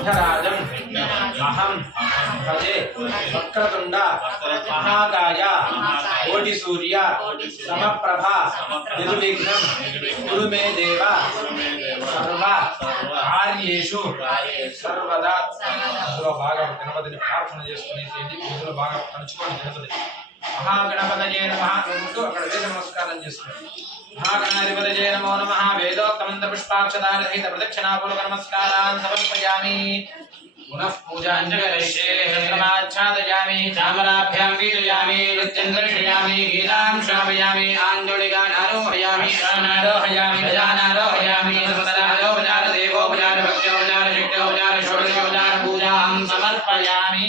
विघ्नराजं अहं भजे वक्रतुंड महाकाय कोटिसूर्य समप्रभा निर्विघ्नं कुरु मे देव सर्व कार्येषु सर्वदा బాగా గణపతిని ప్రార్థన చేసుకునేసేయండి పూజలో బాగా పంచుకోండి గణపతి महागणपतये नमः अंटू अక్కడ వేద నమస్కారం చేసుకోండి महागणाधिपतये नमो नमः वेदोक्तमन्त्र पुष्पाक्षदान सहित प्रदक्षिणापूर्वक नमस्कारान् समर्पयामि पुनः पूजाञ्जलिर्षे चन्द्रमाच्छादयामि चामराभ्यां वीरयामि नृत्यञ्जलिर्षयामि गीतां श्रावयामि आन्दोलिकान् आरोहयामि प्राणारोहयामि गजानारोहयामि सप्तराजोपचार देवोपचार भक्त्योपचार शक्त्योपचार षोडशोपचार पूजां समर्पयामि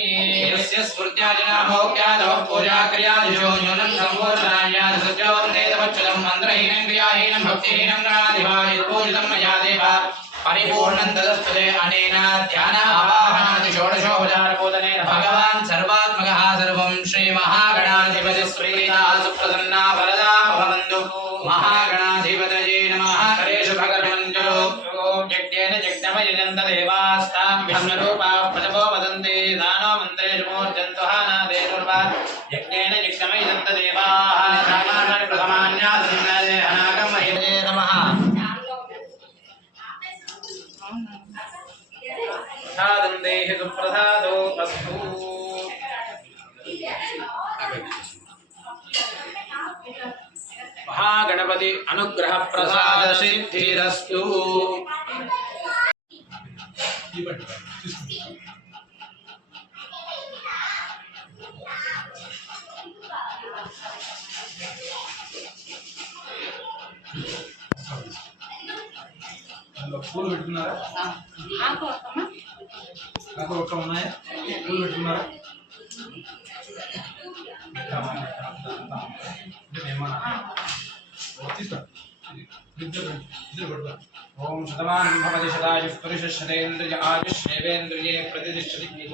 यस्य स्मृत्याजनाभोक्यादौ पूजा क्रियादिशो न्यूनं सम्पूर्णायात् सत्यों तेतवच्चलं मन्त्रहीनं क्रियाहीनं भक्तिहीनं गणाधिपाय पूजितं मया देव परिपूर्णं तदस्तुते अनेन ध्यान आवाहनादि षोडशोपचार पूजनेन भगवान् सर्वात्मकः सर्वं श्री महागणाधिपति प्रीता सुप्रसन्ना वरदा भवन्तु महागणाधिपतये नमः करेषु भगवन्तु ओम यज्ञेन यज्ञमयजन्त देवास्तां विष्णुरूपा प्रजपो वदन्ति दानो मन्त्रेषु मूर्जन्तु हानादेनुर्वा यज्ञेन यज्ञमयजन्त देवाः सामान्यानि प्रथमान्यासन्नदे अनागमये नमः सादन्देहि सुप्रसादो अस्तु महागणपति अनुग्रह प्रसाद सिद्धिरस्तु పూలు పెట్టుకున్నారా నాకు ఒక్క ఉన్నాయా పూలు పెట్టుకున్నారా ओम शतमान भवति शतायुः पुरुषः शतेन्द्रिय आयुष्येवेन्द्रिये प्रतिष्ठति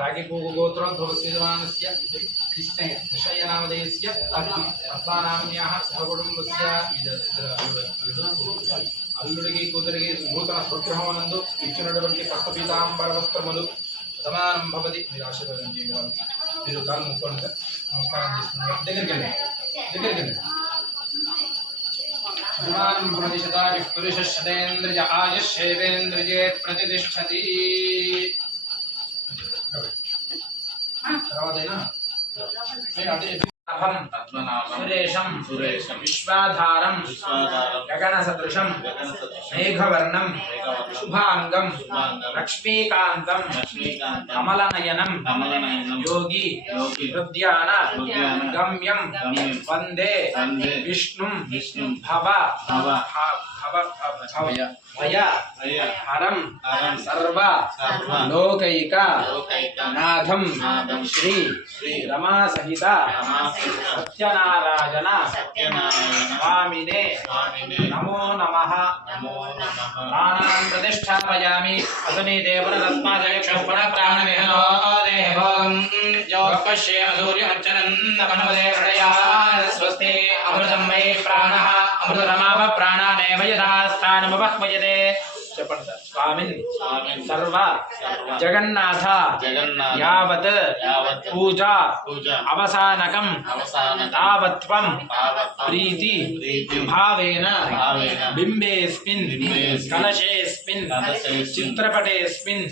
रागिगोत्रोद्भवस्य कृष्णयनामधेयस्य अर्थानाम्न्याः सहकुटुम्बस्य అల్లుడికి కూతురికి నూతన స్వగృహమునందు ఇచ్చినటువంటి పట్టుపీతాంబర వస్త్రములు సమానం భవతి మీరు ఆశీర్వాదం చేయగలరు మీరు కాలు ముక్కోండి సార్ నమస్కారం చేసుకున్నారు దగ్గరికి వెళ్ళండి సమానం భవతి శతాయుః పురుషः శతేంద్రియ ఆయుష్యేవేంద్రియే ప్రతిష్ఠతి తర్వాతైనా सुरेशं विश्वाधारं गगनसदृशं मेघवर्णं शुभांगं लक्ष्मीकान्तं कमलनयनं योगी हृद्यान गम्यं वन्दे विष्णुं भव भय हरं सर्व लोकैक नाथं श्री रमा सहित सत्यनारायण स्वामिने नमो नमः प्राणां प्रतिष्ठापयामि असने देवरत्माजयक्षपण प्राणविहनो देवं योगपश्येम सूर्यमर्चनन्दमनवदे हृदया स्वस्ति अमृतं मयि प्राणः अमृतरमाव प्राणानेव यथास्थानमुपह्वयते स्वामिन् सर्व जगन्नाथ यावत् पूजा अवसानकं तावत्त्वं प्रीति भावेन बिम्बेऽस्मिन् कलशेऽस्मिन् चित्रपटेऽस्मिन्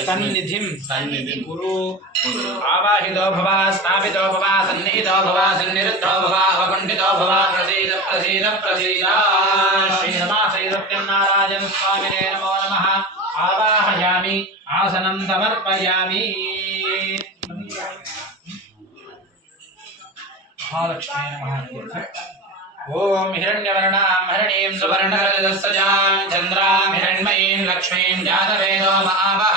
सन्निधिं कुरु आवाहितो भव स्थापितो भव सन्निहितो भव सन्निरुद्धो भव अवकुण्ठितो भव प्रसीद प्रसीद प्रसीद श्रीरमासैदत्यनारायण स्वामिने नमो नमः आवाहयामि आसनं समर्पयामि महालक्ष्मी नमः ओम हिरण्यवर्णां हरिणीं सुवर्णरजतस्सजां चन्द्रां हिरण्मयीं लक्ष्मीं जातवेदो महावः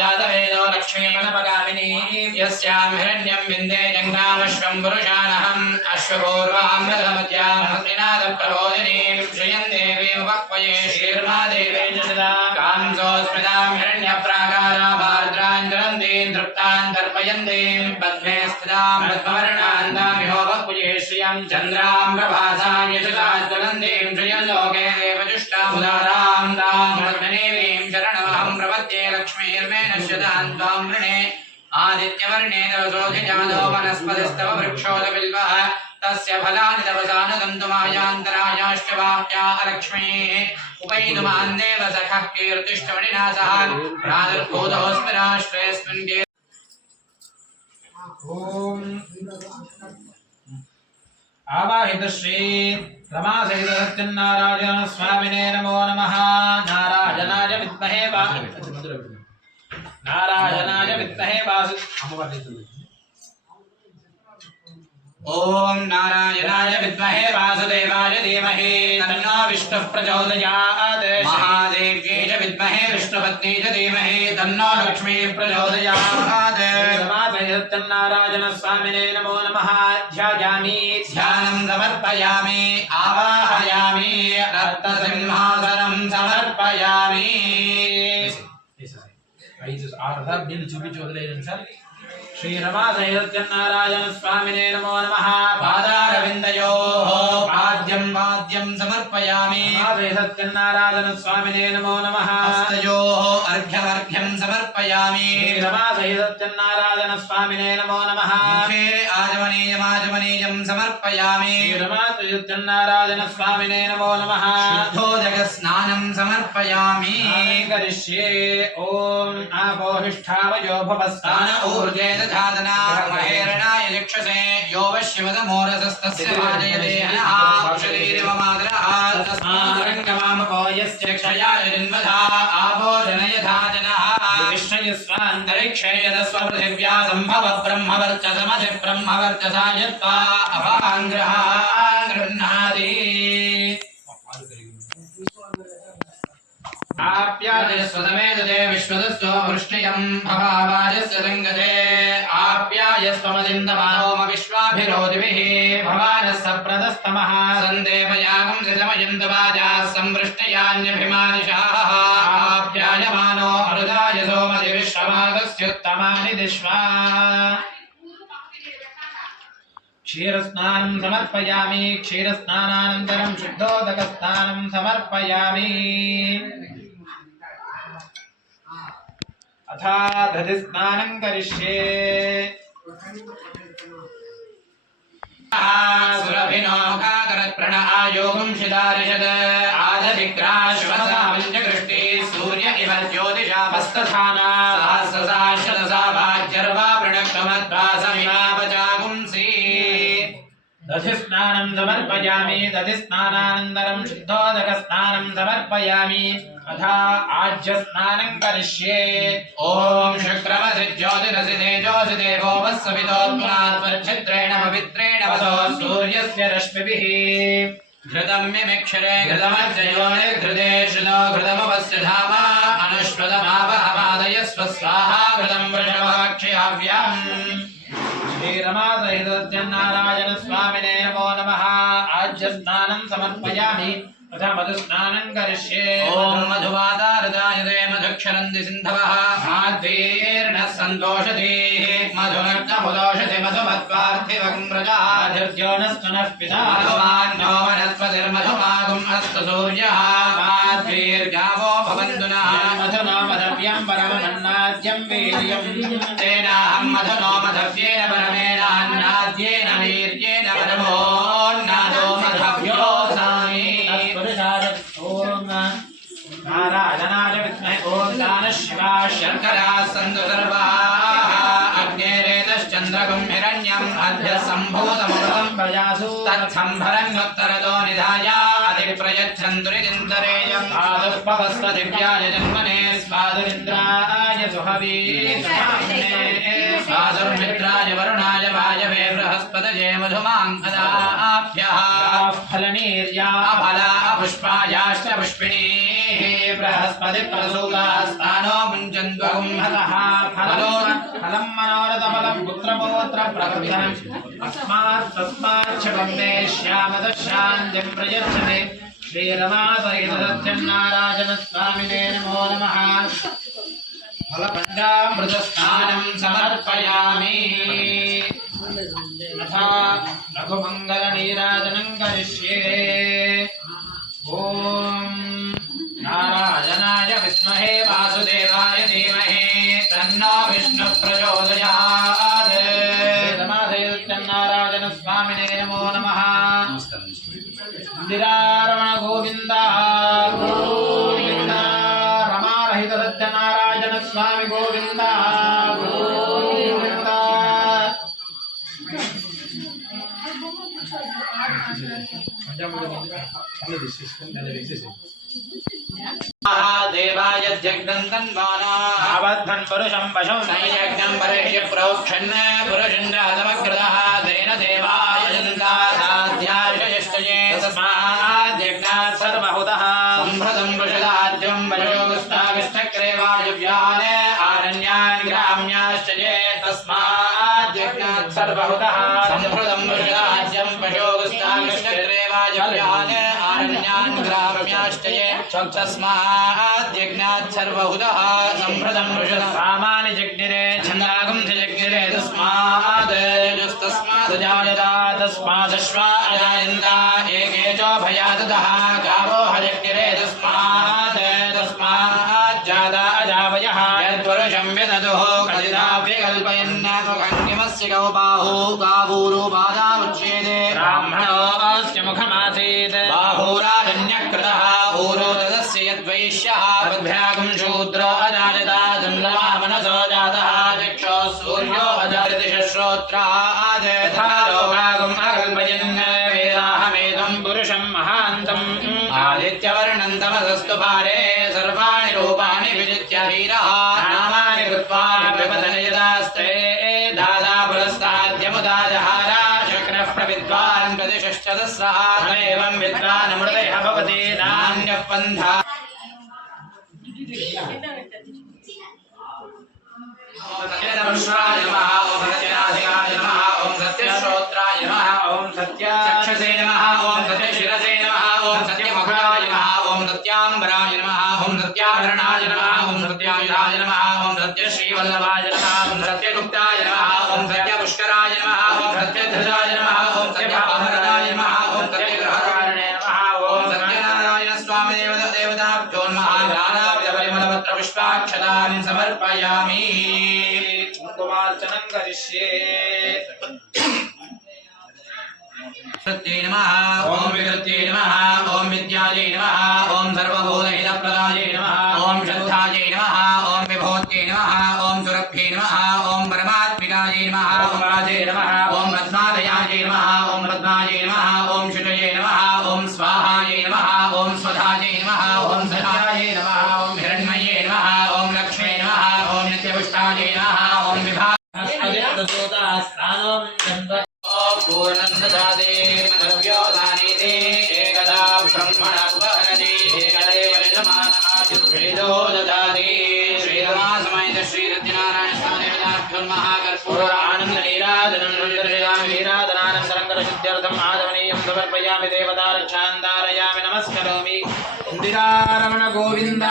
जातवेदो लक्ष्मीमनपगामिनीं यस्यां हिरण्यं विन्दे जङ्गामश्वं पुरुषानहम् अश्वपूर्वां रथमध्यामहस्तिनाथप्रबोधिनीं श्रियं देवीमुपह्वये श्रीर्मा देवी च सदा कांसोऽस्मितां हिरण्यप्राकारा भार्द्रां ज्वलन्तीं तृप्तां तर्पयन्तीं पद्मे स्थितां पद्मवर्णान्तामिहोपह्वये श्रियं चन्द्रां प्रभासां यशसा ज्वलन्तीं श्रियं लोके देवजुष उदारां तां पद्मनेवीं शरणमहं प्रपद्ये लक्ष्मीर्मे नश्यतां त्वां वृणे आदित्यवर्णे तवसोऽधिजातो वनस्पतिस्तव वृक्षोदबिल्वः तस्य फलानि तपसानुगन्तुमायान्तरायाश्च वाप्या अलक्ष्मीः उपैतुमान् देव सखः कीर्तिष्टमणिना सह प्रादुर्भूतोऽस्मि राष्ट्रेऽस्मिन् आवाहित श्री रमासहित सत्यनारायण स्वामिने नमो नमः। नारायणाय विद्महे नारायणाय विद्महे ओम नारायणाय विद्महे वासुदेवाय धीमहि तन्नो विष्णुः प्रचोदयात्। महादेव्यै च विद्महे विष्णुपत्न्यै च धीमहि तन्नो लक्ष्मीः प्रचोदयात्। सत्यनारायण स्वामिने नमो नमः। ध्यायामि ध्यानं समर्पयामि आवाहयामि रत्नसिंहासनं समर्पयामि। श्री रमासहितनारायण स्वामिने नमो नमः। पादारविन्दयोः पाद्यं वाद्यं समर्पयामि। सत्यनारायण स्वामिने नमो नमः। हस्तयोः अर्घ्यमर्घ्यं समर्पयामि। रमासहितनारायण स्वामिने नमो नमः। मुखे आचमनीयमाचमनीयं समर्पयामि। रमासहितनारायण स्वामिने नमो नमः। शुद्धोदकस्नानं समर्पयामि। करिष्ये ओम आपोहिष्ठावयो भवस्तान ऊर्जे दधातना महेरणाय यक्षसे यो वश्यवदमोरसस्तस्य वाजयते हनः औषधीरिव मातरः तस्मारङ्गमामपो यस्य क्षयाय जन्मधा आपो जनयथा जनः विष्णयस्वान्तरिक्षे यदस्वपृथिव्या सम्भव ब्रह्मवर्चसमधि ब्रह्मवर्चसा यत्त्वा अपाङ्ग्रहान् गृह्णाति। आप्यायस्वदमेदते विश्वदस्व वृष्टियं भवावाजस्य संगते आप्यायस्वमदिन्दमानोम विश्वाभिरोधिभिः भवानस्य प्रदस्तमः सन्देवयागं सितमयन्तवाजाः संवृष्टयान्यभिमानिशाः आप्यायमानो अरुदाय सोमति विश्वभागस्युत्तमानि दिश्वा। क्षीरस्नानं समर्पयामि। क्षीरस्नानानन्तरं शुद्धोदकस्नानं समर्पयामि। अथा दधिस्नानं करिष्ये। सुरभिनोकाकरत्प्रण आयोगं शिदारिषद आदधिग्राश्वसा पञ्चकृष्टि सूर्य इव ज्योतिषापस्तथाना सहस्रसाशतसा वाज्यर्वा प्रणक्तमद्वासमिवापचागुंसि। दधिस्नानं समर्पयामि। दधिस्नानानन्तरं शुद्धोदकस्नानं समर्पयामि। अथा आज्यस्नानं करिष्ये। ओम शुक्रमसि ज्योतिरसि तेजोसि देवो वस्सवितोत्पुनात्मच्छिद्रेण पवित्रेण वसो सूर्यस्य रश्मिभिः घृतं मिमिक्षरे घृतमर्जयोनि घृते श्रुतो घृतमुपस्य धामा अनुष्वदमावहमादयस्व स्वाहा घृतं वृषभाक्षयाव्यम्। श्रीरमासहितनारायण स्वामिने नमो नमः। आज्यस्नानं समर्पयामि। तथा मधुस्नानं करिष्ये। ओम मधुवातारदायते मधुक्षरन्ति सिन्धवः माध्वीर्णः सन्तोषधीः मधुनक्तमुदोषधि मधुमत्पार्थिवं व्रजाधिर्योनस्तनः पिता मधुमान्यो वनस्पतिर्मधुमागुम् अस्तु सूर्यः माध्वीर्गावो भवन्तु नः मधुनो मधव्यं परममन्नाद्यं वीर्यं तेनाहं मधुनो मधव्येन परमेनान्नाद्येन वीर्येन परमोन्नादो मधव्योऽसामि। नारायणाय विद्महे ओम दानः शिवाः शर्कराः सन्तु सर्वाः अग्नेरेतश्चन्द्रगं हिरण्यम् अद्य सम्भूतमृतं प्रजासु तत्सम्भरन्युत्तरतो निधाय अधिप्रयच्छन्तु निदिन्तरेयम् आदुर्भवस्पतिभ्याय जन्मने स्वादुरिन्द्राय सुहवी स्वादुर्मित्राय वरुणाय वायवे बृहस्पतये मधुमाङ्गदाभ्यः फलनीर्या फला पुष्पायाश्च पुष्पिणीः बृहस्पति प्रसूतास्तानो मुञ्चन्द्वगुंहतः फलं मनोरथफलं पुत्रपौत्र प्रवर्धनम् तस्माच्च वन्दे श्यामदशान्तिं प्रयच्छते। श्रीरमासहितसत्यनारायण स्वामिने नमो नमः। फलपञ्चामृतस्नानं समर्पयामि। तथा लघुमङ्गलनीराजनं करिष्ये। ओम గోవింద గోవింద రమారహిత సత్యనారాయణ స్వామి గోవింద గోవింద దేవాయ జగ్దంతన్మానావద్ధన్ పురుషం వశం నైయజ్ఞం పరేషి ప్రోక్షన్ పురుషంద్రాతమగ్రదః తేన దేవాయ సాధ్యాశయశ్చయే తస్మాద్యజ్ఞాత్ సర్వహుతః సంభృతం పురుషదాజ్యం వశోగస్తాగశ్చక్రే వాయువ్యాన్ ఆరణ్యాన్ గ్రామ్యాశ్చయే తస్మాద్యజ్ఞాత్ సర్వహుతః సంభృతం పురుషదాజ్యం వశోగస్తాగశ్చక్రే వాయువ్యాన్ ఆరణ్యాన్ గ్రామ్యాశ్చయే तस्माद्यज्ञात् सर्वहुतः सम्प्रदं ऋषः सामानि जग्निरे छन्दागं च जग्निरे तस्मात् जायता तस्मादश्वा अजायन्ता एके च भयाततः गावो हजग्निरे तस्मात् जाता अजावयः यद्वरुषं विदधुः कथिता विकल्पयन् सुखङ्गिमस्य गौ बाहू गावूरुपादामुच्येते ब्राह्मणोऽस्य मुखमासीत् बाहूराजन्यकृतः ऊरो तदस्य यद्वैश्यः पद्भ्यागं शूद्र अजायता चन्द्रमा मनसो जातः चक्षो सूर्यो अजायति श्रोत्रादयथा लोकागम् अकल्पयन् वेदाहमेदं पुरुषं महान्तम् आदित्यवर्णं तमसस्तु पारे सर्वाणि रूपाणि विजित्य वीरः नामानि कृत्वा विपदन यदास्ते दादा पुरस्ताद्यमुदा जहार शक्रः प्रविद्वान् प्रतिशश्चतस्रः एवं विद्वान् अमृतयः भवति नान्यः पन्था सत्यदंश्राय नमः ओम सत्यनाशिकाय नमः ओम सत्यश्रोत्राय नमः ओम सत्यचक्षसे नमः ओम सत्यशिरसे नमः ओम सत्यमुखाय नमः ओम सत्याम्बराय नमः ओम सत्याभरणाय नमः ओम सत्यायुधाय नमः ओम सत्यश्रीवल्लभाय नमः ओम सत्यगुप्ताय नमः ओम सत्यपुष्कराय नमः ओम सत्यध्वजाय नमः ओम सत्यपाभरणाय नमः ओम सत्यग्रहकारिणे नमः ओम सत्यनारायण स्वामी देवताभ्यो नमः पुष्पाक्षतानि समर्पयामि कुमार्चनं करिष्ये विकृत्यै नमः ओम विकृत्यै नमः ओम विद्यायै नमः ओम सर्वभूतहितप्रदायै नमः ओम श्रद्धायै नमः ओम विभूत्यै नमः ओम सुरभ्यै नमः ओम परमात्मिकायै नमः ओम राजे नमः ओम पद्मालयायै नमः ओम पद्मायै नमः ओम शुचये नमः ओम स्वाहायै नमः ओम स्वधायै नमः ओम सदायै नमः ओम हिरण्मये नमः ओम लक्ष्मे नमः ओम नित्यपुष्टायै नमः ओम पूर्णन्ददादे मनव्योदानीते एकदा ब्रह्मणस्वहनति एकदेव यजमानः ददाति श्रीरमासमयित श्रीसत्यनारायण स्वामिदेवताभ्यो नमः कर्पूरानन्दनीराजनं दर्शयामि वीराजनानन्तरं करशुद्ध्यर्थम् आदमनीयं समर्पयामि देवतारक्षां धारयामि नमस्करोमि इन्दिरारमण गोविन्द